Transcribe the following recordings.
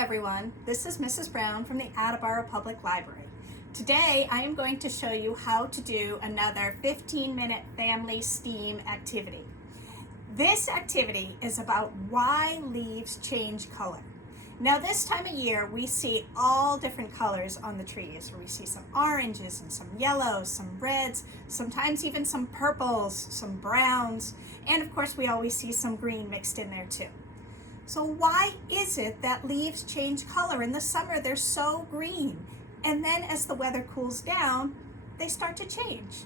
everyone, this is Mrs. Brown from the Attleboro Public Library. Today I am going to show you how to do another 15-minute family STEAM activity. This activity is about why leaves change color. Now this time of year we see all different colors on the trees. We see some oranges and some yellows, some reds, sometimes even some purples, some browns, and of course we always see some green mixed in there too. So why is it that leaves change color? In the summer, they're so green. And then as the weather cools down, they start to change.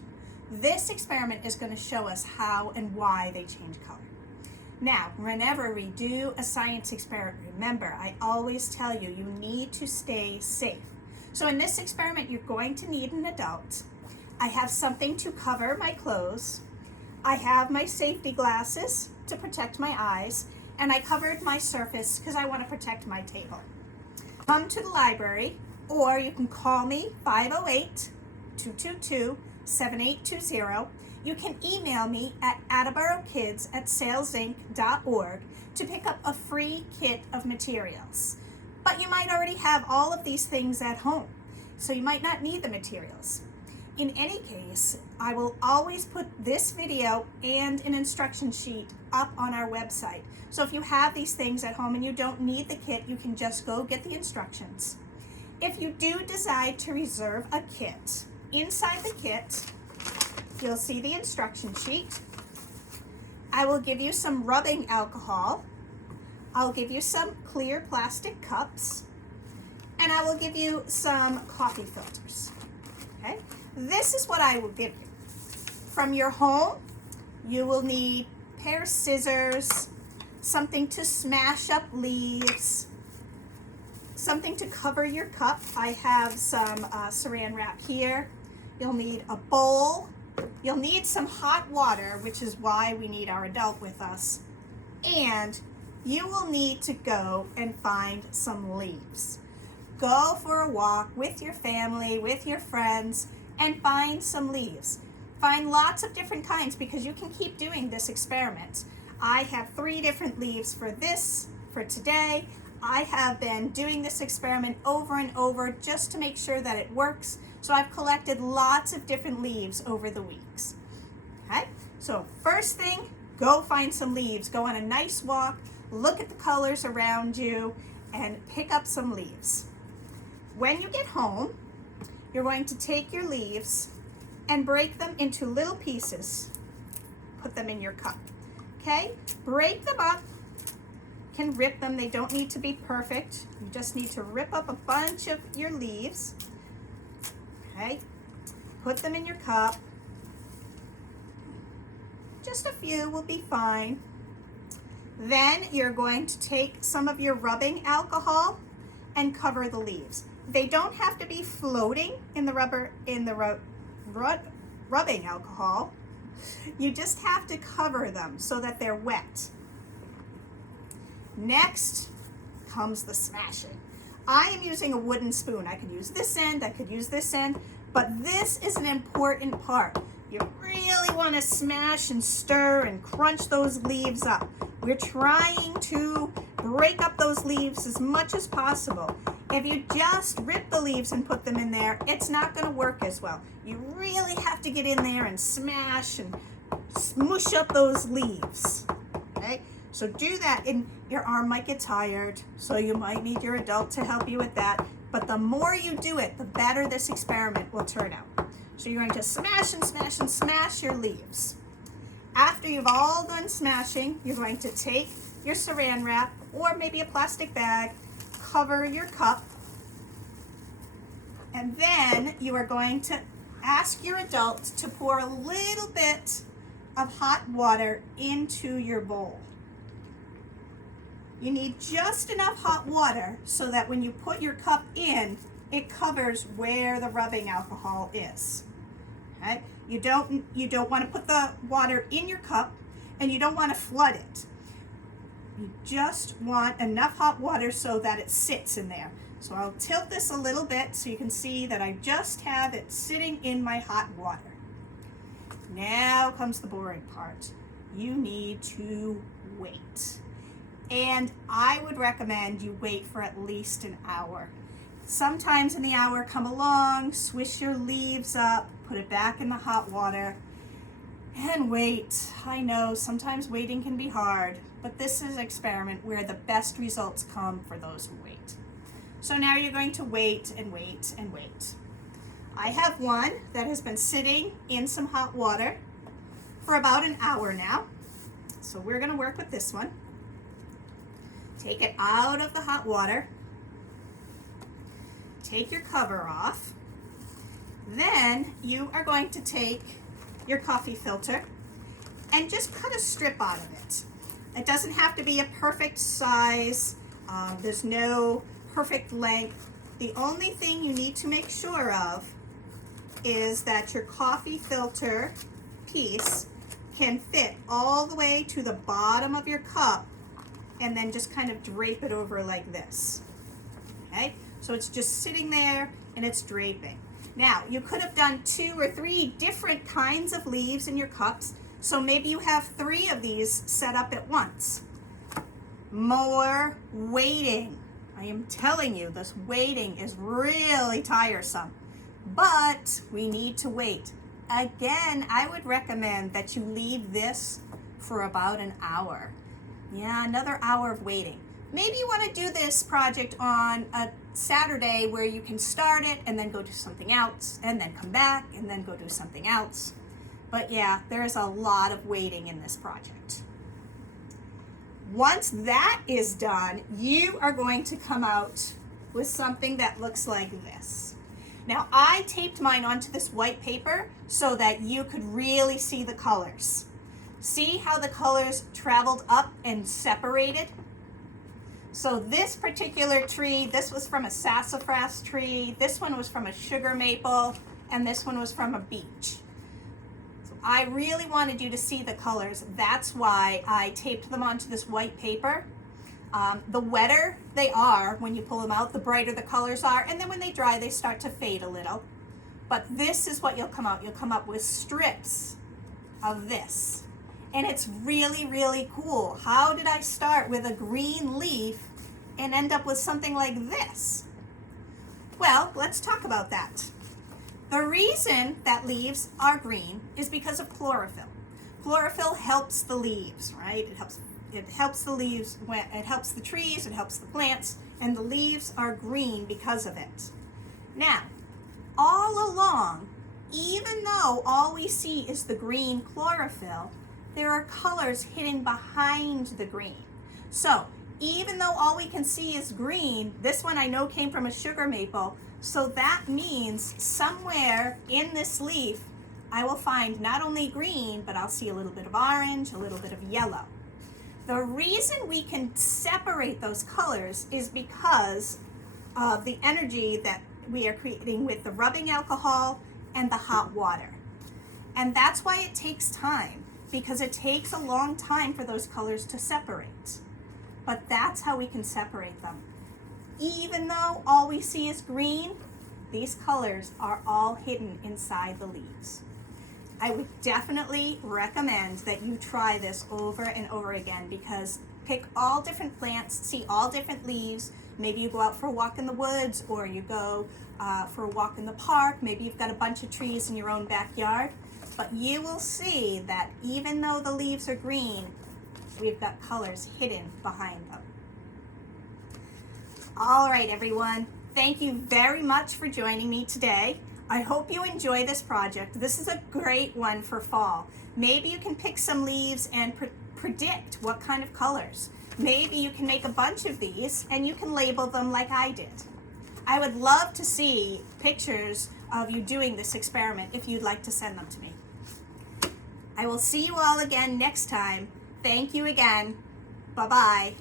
This experiment is going to show us how and why they change color. Now, whenever we do a science experiment, remember, I always tell you, you need to stay safe. So in this experiment, you're going to need an adult. I have something to cover my clothes. I have my safety glasses to protect my eyes. And I covered my surface because I want to protect my table. Come to the library, or you can call me 508-222-7820. You can email me at attleborokids@salesinc.org to pick up a free kit of materials. But you might already have all of these things at home, so you might not need the materials. In any case, I will always put this video and an instruction sheet up on our website. So if you have these things at home and you don't need the kit, you can just go get the instructions. If you do decide to reserve a kit, inside the kit, you'll see the instruction sheet. I will give you some rubbing alcohol. I'll give you some clear plastic cups, and I will give you some coffee filters. Okay? This is what I will give you. From your home, you will need a pair of scissors, something to smash up leaves, something to cover your cup. I have some saran wrap here. You'll need a bowl. You'll need some hot water, which is why we need our adult with us. And you will need to go and find some leaves. Go for a walk with your family, with your friends, and find some leaves. Find lots of different kinds because you can keep doing this experiment. I have 3 different leaves for today. I have been doing this experiment over and over just to make sure that it works. So I've collected lots of different leaves over the weeks. Okay, so first thing, go find some leaves. Go on a nice walk, look at the colors around you, and pick up some leaves. When you get home, you're going to take your leaves and break them into little pieces. Put them in your cup. Okay? Break them up. You can rip them. They don't need to be perfect. You just need to rip up a bunch of your leaves. Okay? Put them in your cup. Just a few will be fine. Then you're going to take some of your rubbing alcohol and cover the leaves. They don't have to be floating in the rubbing alcohol. You just have to cover them so that they're wet. Next comes the smashing. I am using a wooden spoon. I could use this end, I could use this end, but this is an important part. You really want to smash and stir and crunch those leaves up. We're trying to break up those leaves as much as possible. If you just rip the leaves and put them in there, it's not going to work as well. You really have to get in there and smash and smush up those leaves. Okay? So do that, and your arm might get tired, so you might need your adult to help you with that. But the more you do it, the better this experiment will turn out. So you're going to smash and smash and smash your leaves. After you've all done smashing, you're going to take your saran wrap or maybe a plastic bag, cover your cup, and then you are going to ask your adult to pour a little bit of hot water into your bowl. You need just enough hot water so that when you put your cup in, it covers where the rubbing alcohol is. Okay? You don't want to put the water in your cup, and you don't want to flood it. You just want enough hot water so that it sits in there. So I'll tilt this a little bit so you can see that I just have it sitting in my hot water. Now comes the boring part. You need to wait. And I would recommend you wait for at least an hour. Sometimes in the hour, come along, swish your leaves up, put it back in the hot water, and wait. I know sometimes waiting can be hard, but this is an experiment where the best results come for those who wait. So now you're going to wait and wait and wait. I have one that has been sitting in some hot water for about an hour now. So we're going to work with this one. Take it out of the hot water. Take your cover off. Then you are going to take your coffee filter and just cut a strip out of it. It doesn't have to be a perfect size. There's no perfect length. The only thing you need to make sure of is that your coffee filter piece can fit all the way to the bottom of your cup, and then just kind of drape it over like this. Okay, so it's just sitting there and it's draping. Now, you could have done 2 or 3 different kinds of leaves in your cups, so maybe you have 3 of these set up at once. More waiting. I am telling you, this waiting is really tiresome, but we need to wait. Again, I would recommend that you leave this for about an hour. Yeah, another hour of waiting. Maybe you want to do this project on a Saturday where you can start it and then go do something else and then come back and then go do something else. But yeah, there is a lot of waiting in this project. Once that is done, you are going to come out with something that looks like this. Now, I taped mine onto this white paper so that you could really see the colors. See how the colors traveled up and separated? So this particular tree, this was from a sassafras tree, this one was from a sugar maple, and this one was from a beech. So I really wanted you to see the colors. That's why I taped them onto this white paper. The wetter they are when you pull them out, the brighter the colors are, and then when they dry, they start to fade a little. But this is what you'll come out. You'll come up with strips of this. And it's really, really cool. How did I start with a green leaf and end up with something like this? Well, let's talk about that. The reason that leaves are green is because of chlorophyll. Chlorophyll helps the leaves, right? It helps the leaves, it helps the trees, it helps the plants, and the leaves are green because of it. Now, all along, even though all we see is the green chlorophyll, there are colors hidden behind the green. So even though all we can see is green, this one I know came from a sugar maple, so that means somewhere in this leaf I will find not only green, but I'll see a little bit of orange, a little bit of yellow. The reason we can separate those colors is because of the energy that we are creating with the rubbing alcohol and the hot water. And that's why it takes time, because it takes a long time for those colors to separate. But that's how we can separate them. Even though all we see is green, these colors are all hidden inside the leaves. I would definitely recommend that you try this over and over again, because pick all different plants, see all different leaves. Maybe you go out for a walk in the woods, or you go for a walk in the park. Maybe you've got a bunch of trees in your own backyard. But you will see that even though the leaves are green, we've got colors hidden behind them. All right, everyone. Thank you very much for joining me today. I hope you enjoy this project. This is a great one for fall. Maybe you can pick some leaves and predict what kind of colors. Maybe you can make a bunch of these and you can label them like I did. I would love to see pictures of you doing this experiment if you'd like to send them to me. I will see you all again next time. Thank you again. Bye-bye.